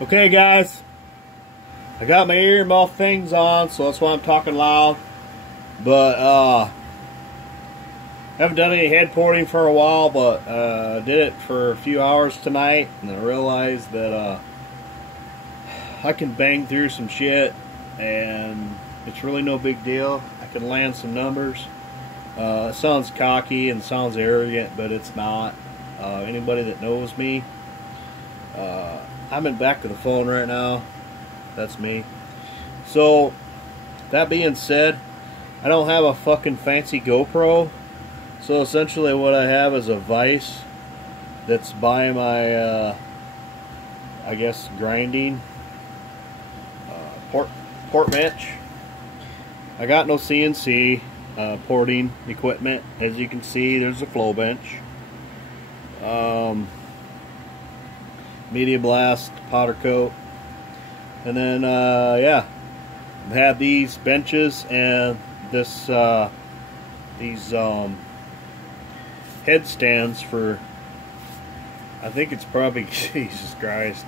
Okay guys, I got my earmuff things on, so that's why I'm talking loud. But haven't done any head porting for a while, but did it for a few hours tonight, and I realized that I can bang through some shit, and it's really no big deal. I can land some numbers. It sounds cocky and sounds arrogant, but it's not. Anybody that knows me, I'm in back of the phone right now. That's me. So, that being said, I don't have a fucking fancy GoPro. So essentially what I have is a vise that's by my, I guess, grinding port bench. I got no CNC porting equipment. As you can see, there's a flow bench. Media blast, powder coat, and then yeah, I have these benches and this these headstands for, I think it's probably Jesus Christ,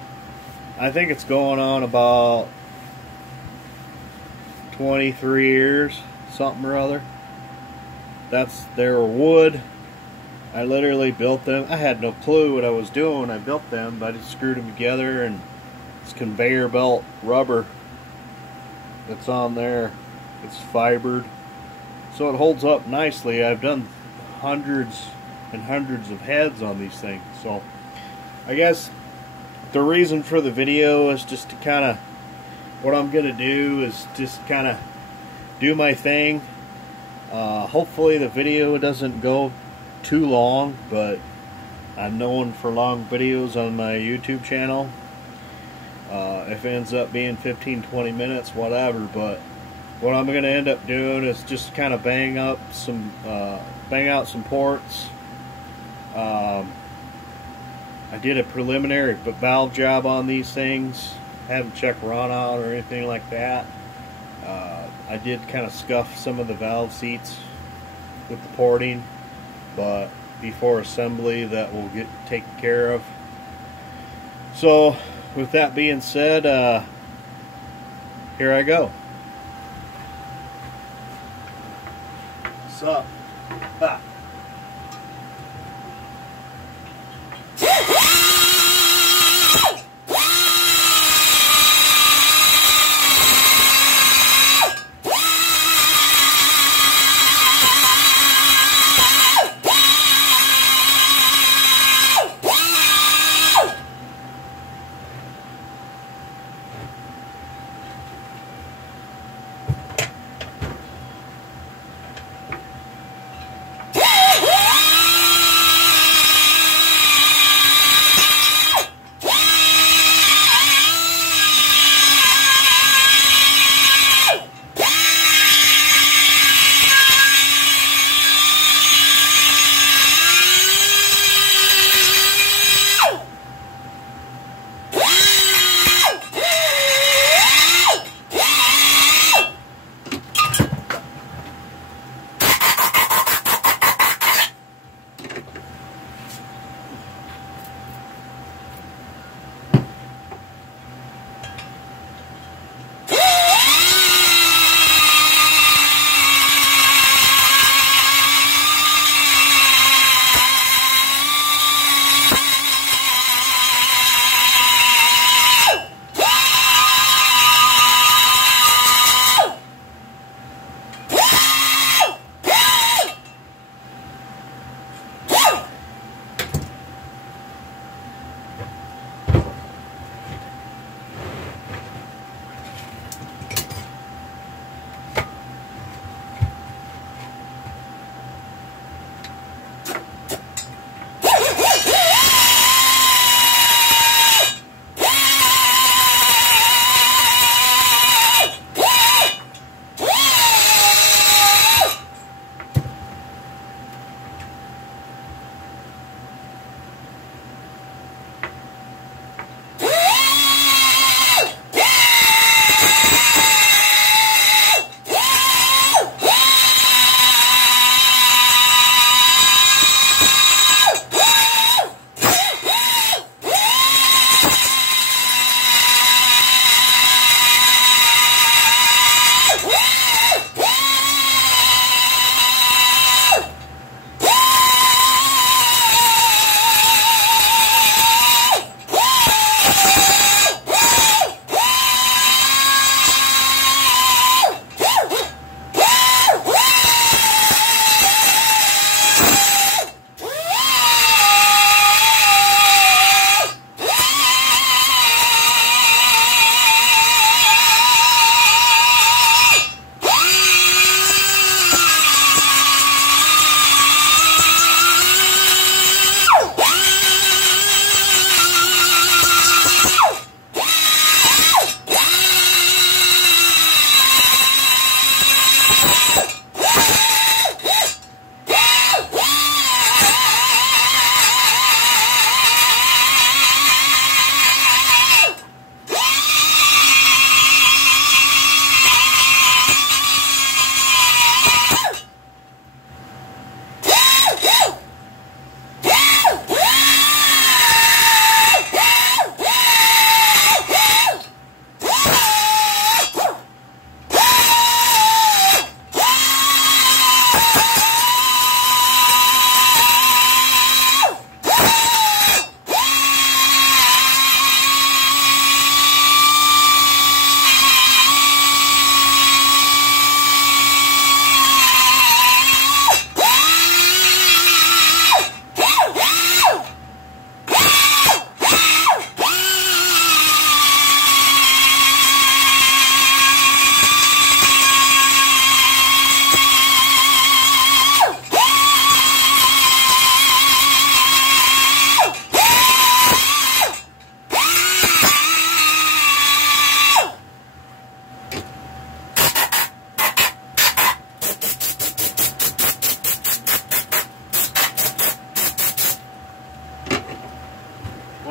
I think it's going on about 23 years, something or other. That's their wood. I literally built them. I had no clue what I was doing when I built them, but I just screwed them together, and this conveyor belt rubber that's on there, it's fibered, so it holds up nicely. I've done hundreds and hundreds of heads on these things, so I guess the reason for the video is just to kind of, what I'm going to do is just kind of do my thing. Hopefully the video doesn't go too long, but I'm known for long videos on my YouTube channel. If it ends up being 15-20 minutes, whatever, but what I'm going to end up doing is just kind of bang out some ports. I did a preliminary valve job on these things. Haven't checked run out or anything like that. I did kind of scuff some of the valve seats with the porting, but before assembly that will get taken care of. So with that being said, here I go. What's up? Ha.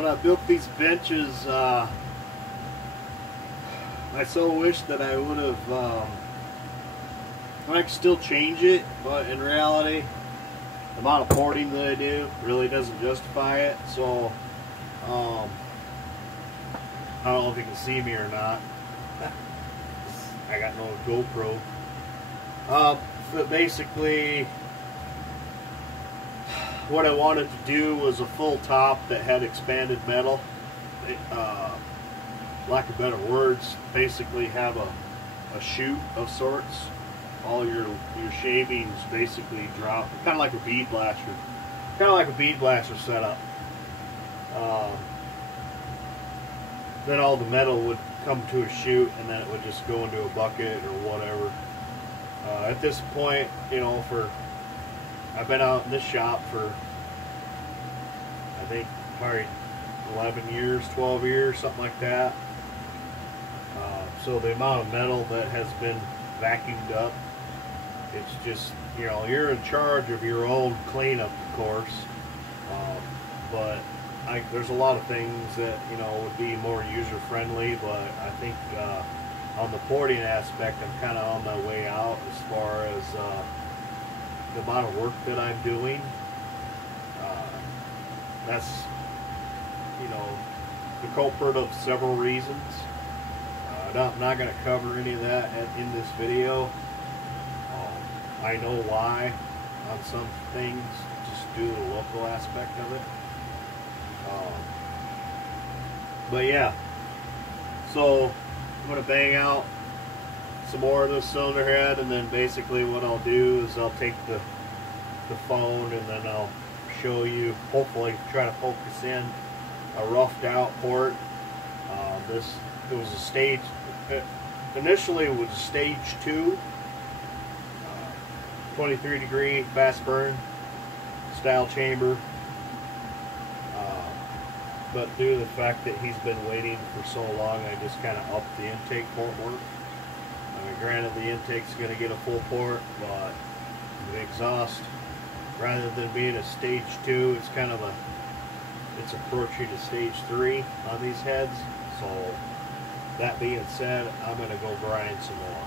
I built these benches, I so wish that I would have, I can still change it, but in reality, the amount of porting that I do really doesn't justify it. So, I don't know if you can see me or not. I got no GoPro. But basically, what I wanted to do was a full top that had expanded metal. Lack of better words, basically have a chute of sorts. All your shavings basically drop, kind of like a bead blaster, setup. Then all the metal would come to a chute, and then it would just go into a bucket or whatever. At this point, you know, I've been out in this shop for, I think, probably 11 years, 12 years, something like that. So the amount of metal that has been vacuumed up, it's just, you know, you're in charge of your own cleanup, of course. But there's a lot of things that, you know, would be more user-friendly, but I think on the porting aspect, I'm kind of on my way out as far as the amount of work that I'm doing. That's, you know, the culprit of several reasons. I'm not going to cover any of that in this video. I know why on some things, just due to the local aspect of it. But yeah, so I'm going to bang out some more of this cylinder head, and then basically what I'll do is I'll take the phone and then I'll show you, hopefully try to focus in a roughed out port. It was a stage, initially it was stage 2, 23 degree fast burn style chamber. But due to the fact that he's been waiting for so long, I just kind of upped the intake port work. I mean, granted, the intake's going to get a full port, but the exhaust, rather than being a stage 2, it's kind of it's approaching to stage 3 on these heads. So that being said, I'm going to go grind some more.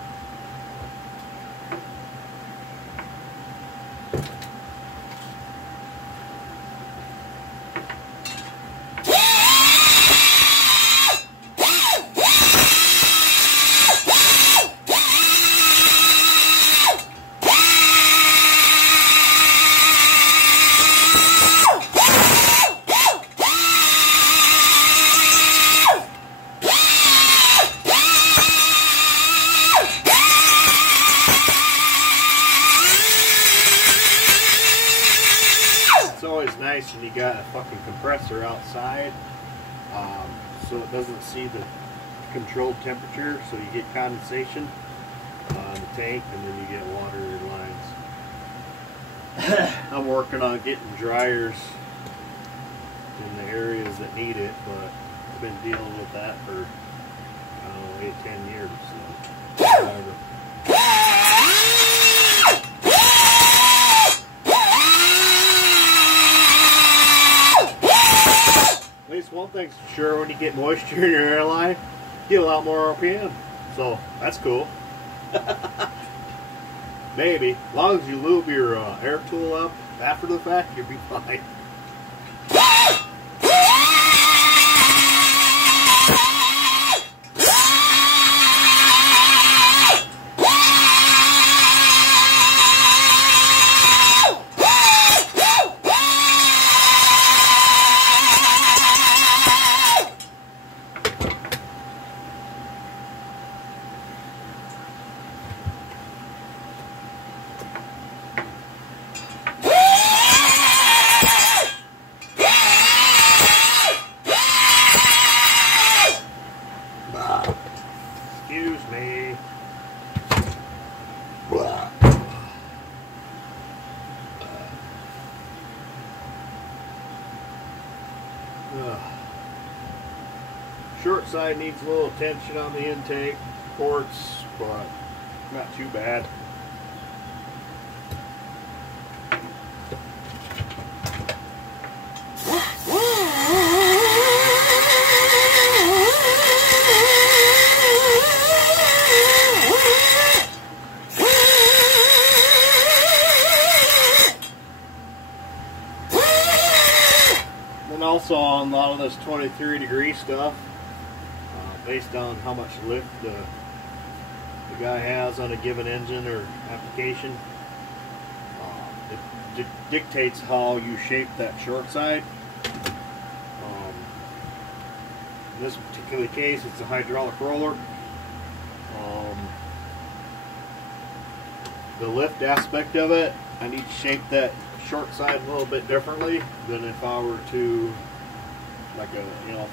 Nice when you got a fucking compressor outside, so it doesn't see the controlled temperature, so you get condensation on the tank, and then you get water lines. I'm working on getting dryers in the areas that need it, but I've been dealing with that for, I don't know, 8-10 years, so whatever. At least one thing's for sure, when you get moisture in your airline, you get a lot more RPM. So that's cool. Maybe. As long as you lube your air tool up after the fact, you'll be fine. Excuse me. Short side needs a little attention on the intake ports, but not too bad. on a lot of this 23-degree stuff based on how much lift the guy has on a given engine or application. It dictates how you shape that short side. In this particular case, it's a hydraulic roller. The lift aspect of it, I need to shape that short side a little bit differently than if I were to, like a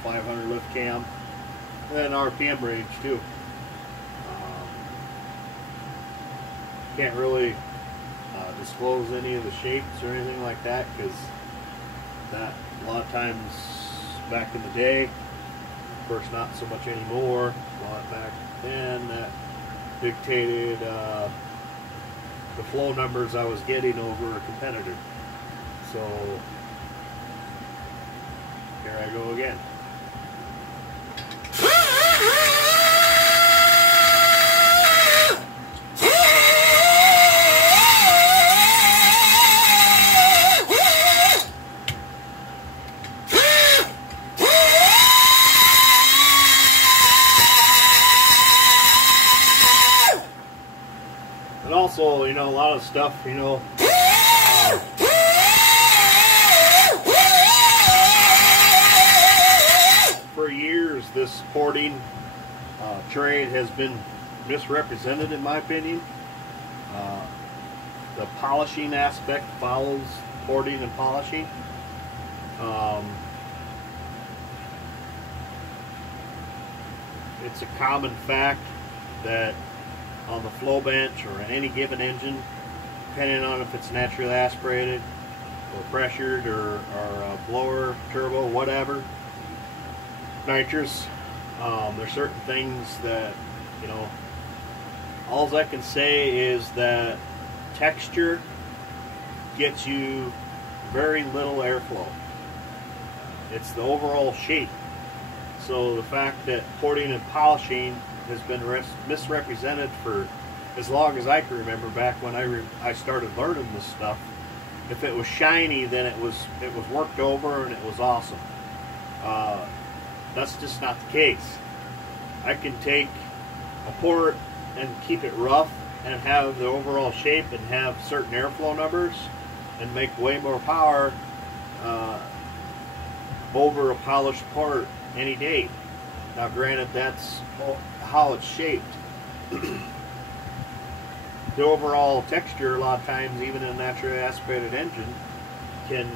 500 lift cam, and RPM range too. Can't really disclose any of the shapes or anything like that, because that a lot of times back in the day, of course not so much anymore, a lot back then, that dictated the flow numbers I was getting over a competitor. So here I go again. And also, a lot of stuff, for years this porting trade has been misrepresented, in my opinion. The polishing aspect follows porting and polishing. It's a common fact that on the flow bench or any given engine, depending on if it's naturally aspirated or pressured or blower, turbo, whatever, nitrous, there's certain things that, all I can say is that texture gets you very little airflow. It's the overall shape. So the fact that porting and polishing has been misrepresented for as long as I can remember, back when I started learning this stuff. If it was shiny, then it was worked over and it was awesome. That's just not the case. I can take a port and keep it rough and have the overall shape and have certain airflow numbers and make way more power over a polished part any day. Now granted, that's how it's shaped. The overall texture, a lot of times, even in a naturally aspirated engine, can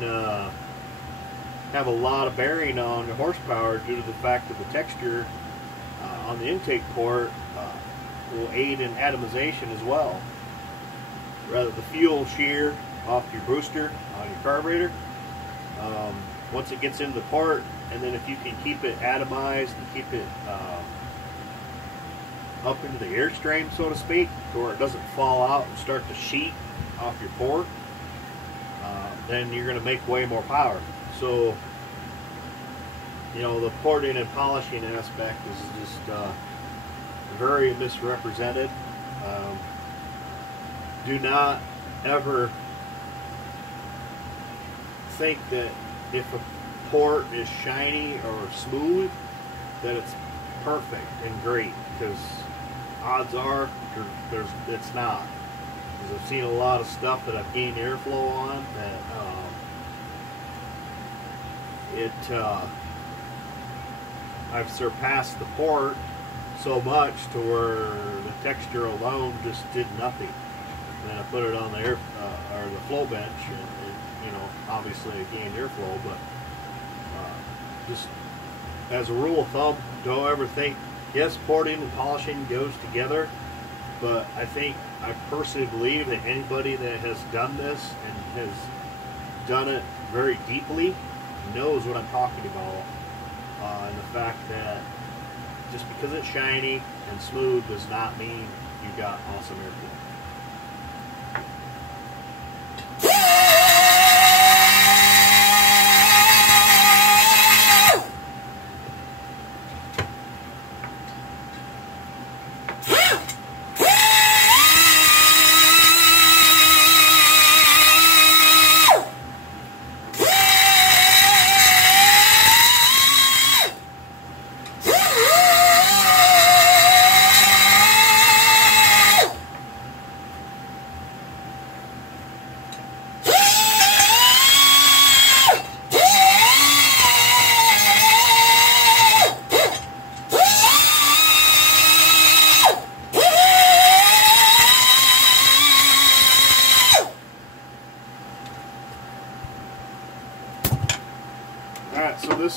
have a lot of bearing on the horsepower due to the fact that the texture on the intake port will aid in atomization as well. Rather, the fuel shear off your booster on your carburetor, once it gets into the port, and then if you can keep it atomized and keep it up into the airstream, so to speak, to where it doesn't fall out and start to sheet off your port, then you're going to make way more power. So, the porting and polishing aspect is just very misrepresented. Do not ever think that if a port is shiny or smooth that it's perfect and great, because odds are it's not. Because I've seen a lot of stuff that I've gained airflow on that I've surpassed the port so much to where the texture alone just did nothing. And then I put it on the air or the flow bench, and obviously it gained airflow, but just as a rule of thumb, don't ever think, yes, porting and polishing goes together, but I personally believe that anybody that has done this and has done it very deeply knows what I'm talking about. And the fact that just because it's shiny and smooth does not mean you got awesome airflow.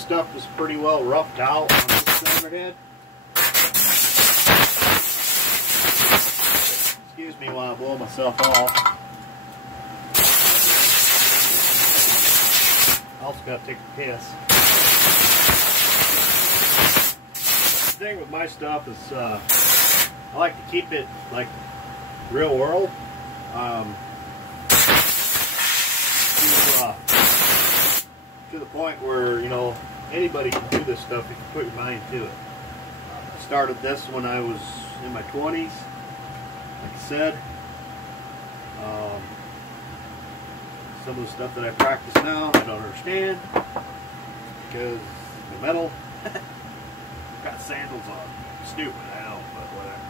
stuff is pretty well roughed out on this cylinder head. Excuse me while I blow myself off. I also got to take a piss. The thing with my stuff is I like to keep it like real world. To the point where, you know, anybody can do this stuff if you put your mind to it. I started this when I was in my 20s, like I said. Some of the stuff that I practice now I don't understand because the metal. Got sandals on. Stupid, I know, but whatever.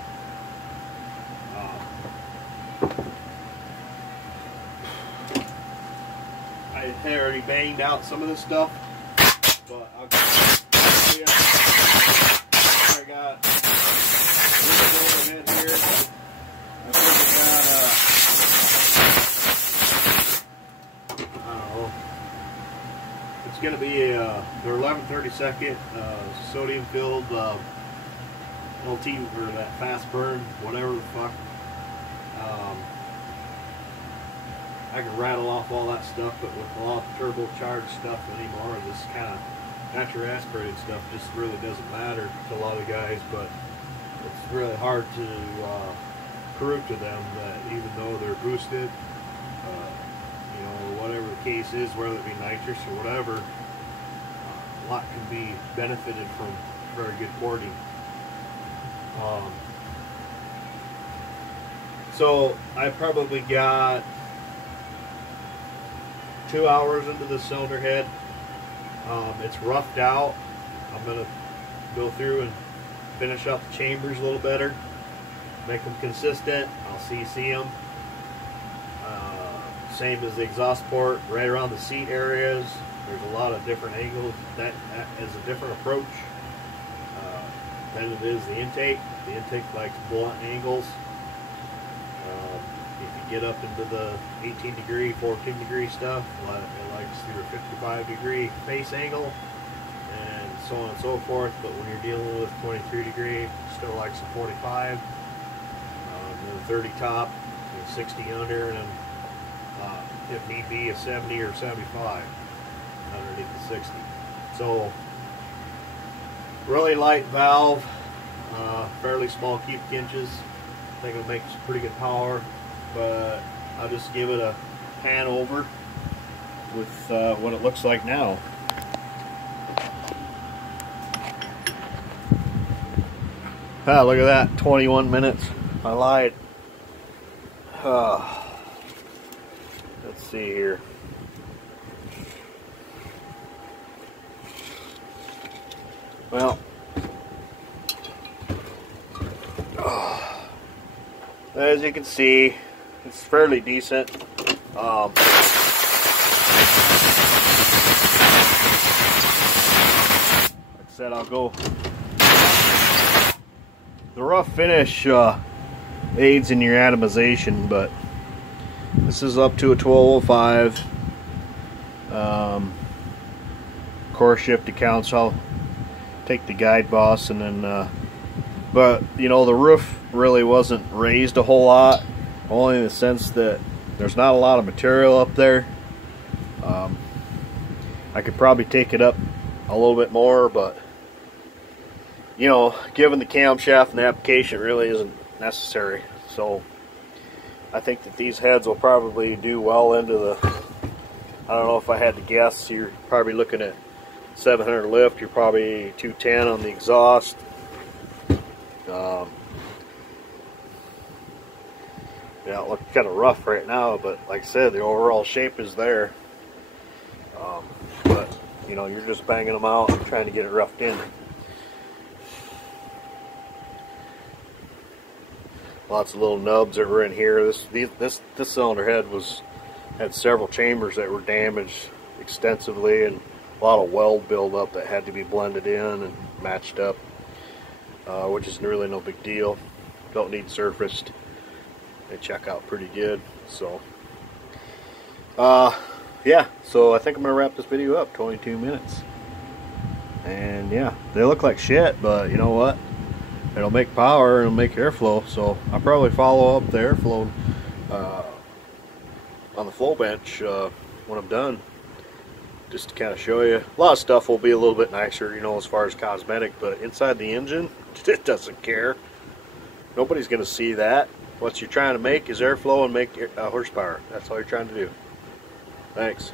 I had already banged out some of this stuff, but I'll show you. I got this overhead here. I don't know. It's going to be their 11/32 sodium filled LT, or that fast burn, whatever the fuck. I can rattle off all that stuff, but with a lot of turbocharged stuff anymore, this kind of naturally aspirated stuff just really doesn't matter to a lot of guys. But it's really hard to prove to them that even though they're boosted, you know, whatever the case is, whether it be nitrous or whatever, a lot can be benefited from very good porting. So I probably got 2 hours into the cylinder head. It's roughed out. I'm going to go through and finish up the chambers a little better, make them consistent. I'll CC them. Same as the exhaust port, right around the seat areas. There's a lot of different angles. That is a different approach than it is the intake. The intake likes blunt angles. If you get up into the 18 degree, 14 degree stuff, it likes your 55 degree face angle, and so on and so forth. But when you're dealing with 23 degree, it still likes a 45, then a 30 top, and 60 under, and then if need be a 70 or 75 underneath the 60. So really light valve, fairly small cubic inches. I think it'll make some pretty good power, but I'll just give it a pan over with what it looks like now. Ah, look at that, 21 minutes. I lied. Let's see here. Well, as you can see, it's fairly decent. Like I said, I'll go. The rough finish aids in your atomization, but this is up to a 1205. Core shift accounts. I'll take the guide boss and then. But you know, the roof really wasn't raised a whole lot, only in the sense that there's not a lot of material up there. I could probably take it up a little bit more, but you know, given the camshaft and the application, it really isn't necessary. So I think that these heads will probably do well into the, I don't know, if I had to guess, you're probably looking at 700 lift, you're probably 210 on the exhaust. Yeah, it looks kind of rough right now, but like I said, the overall shape is there. But you know, you're just banging them out and trying to get it roughed in. Lots of little nubs that were in here. This cylinder head had several chambers that were damaged extensively, and a lot of weld buildup that had to be blended in and matched up, which is really no big deal. Don't need surfaced. They check out pretty good. So yeah, so I think I'm gonna wrap this video up. 22 minutes. And yeah, they look like shit, but you know what? It'll make power and it'll make airflow. So I'll probably follow up the airflow on the flow bench when I'm done, just to kind of show you. A lot of stuff will be a little bit nicer, you know, as far as cosmetic, but inside the engine, it doesn't care. Nobody's going to see that. What you're trying to make is airflow and make horsepower. That's all you're trying to do. Thanks.